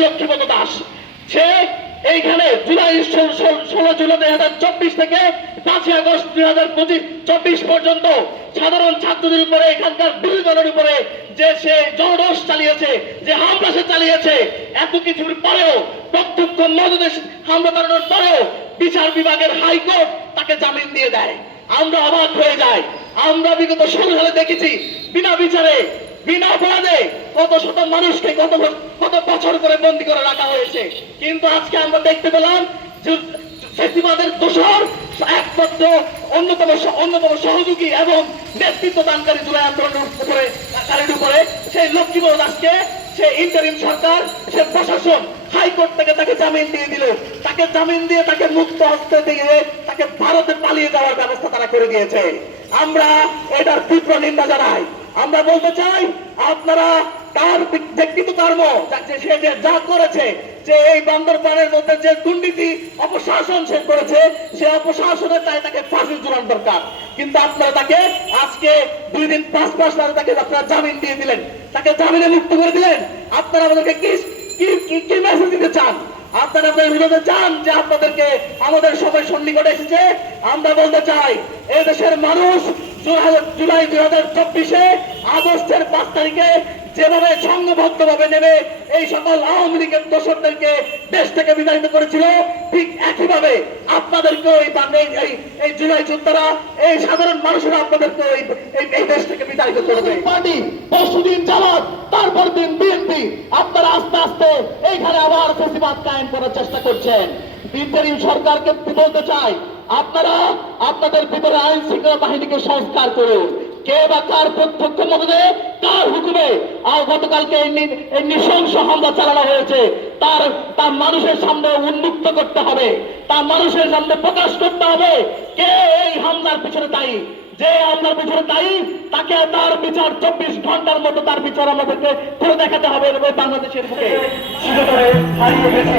লক্ষ্মীপদ দাস। সে এইখানে জুলাই ষোল- জুলাই দুই হাজার চব্বিশ থেকে পাঁচই আগস্ট দুই হাজার পঁচিশ, চব্বিশ পর্যন্ত সাধারণ ছাত্রদের উপরে, এখানকার বিরোধী দলের উপরে যে সে জনরোষ চালিয়েছে, যে হামলা সে চালিয়েছে, এত কিছুর পরেও প্রত্যক্ষ মদদে হামলা চালানোর পরেও বিচার বিভাগের হাইকোর্ট তাকে জামিন দিয়ে দেয়। আমরা অবাক হয়ে যাই। আমরা বিগত ষোলো সালে দেখেছি, বিনা বিচারে বিনা অপরাধে কত শত মানুষকে কত কত বছর করে বন্দি করে রাখা হয়েছে। কিন্তু আজকে আমরা দেখতে পেলাম ফেসিবাদের দোষর একমাত্র অন্যতম অন্যতম সহযোগী এবং নেতৃত্ব দানকারী জুলাই আন্দোলনের উপরে, কারীর উপরে সেই লক্ষ্মীবর দাসকে সে ইন্টারিম সরকার, সে প্রশাসন, হাইকোর্ট থেকে তাকে জামিন দিয়ে দিল। তাকে জামিন দিয়ে তাকে মুক্ত হস্তে দিয়ে তাকে ভারতে পালিয়ে যাওয়ার ব্যবস্থা তারা করে দিয়েছে। আমরা এটার তীব্র নিন্দা জানাই। আমরা বলতে চাই, আপনারা তার ব্যক্তিগত কর্ম সে যে যা করেছে, যে এই বান্দরবানের মধ্যে যে দুর্নীতি, অপশাসন সে করেছে, সে অপশাসনে তাই তাকে ফাঁসি ঝুলান দরকার। কিন্তু আপনারা তাকে আজকে দুই দিন পাঁচ মাস ধরে তাকে আপনারা জামিন দিয়ে দিলেন, তাকে জামিনে মুক্ত করে দিলেন। আপনারা আমাদেরকে কি, কি- কি মেসেজ দিতে চান? আপনারা আপনাদের বিরোধে চান যে আপনাদেরকে আমাদের সবাই সন্নিকটে এসেছে। আমরা বলতে চাই এই দেশের মানুষ জুলাই- দুই হাজার চব্বিশে আগস্টের পাঁচ তারিখে যেভাবে সংঘবদ্ধ ভাবে নেবে এই সকল আওয়ামী লীগের দোষরদেরকে দেশ থেকে বিতাড়িত করেছিল, ঠিক একইভাবে আপনাদেরকে ওই এই এই জুলাই যোদ্ধারা, এই সাধারণ মানুষেরা আপনাদেরকে ওই এই- এই দেশ থেকে বিতাড়িত করবে। পার্টি, পরশুদিন জামাত, তারপর দিন বিএনপি। আপনারা আস্তে আস্তে এইখানে আবার ফেসিবাদ কায়েম করার চেষ্টা করছেন। ইন্টারিম সরকারকে বলতে চাই আপনারা আপনাদের ভিতরে আইন শৃঙ্খলা বাহিনীকে সংস্কার করুন। কে বা কার প্রত্যক্ষ মদদে কার হুকুমে আর গতকালকে নৃশংস হামলা চালানো হয়েছে। তার তার মানুষের সামনে উন্মুক্ত করতে হবে। তার মানুষের সামনে প্রকাশ করতে হবে কে এই হামলার পিছনে দায়ী। যে হামলার পিছনে দায়ী, তাকে তার বিচার চব্বিশ ঘণ্টার মতো তার বিচার আমাদেরকে করে দেখাতে হবে এবং বাংলাদেশের বুকে। হারিয়ে গেছে।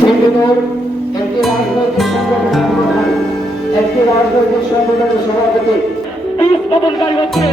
হিন্দুদের একটি রাজনৈতিক সংগঠনের প্রধান একটি রাজনৈতিক সংগঠনের সভাপতি। বীজ বপনকারী হচ্ছে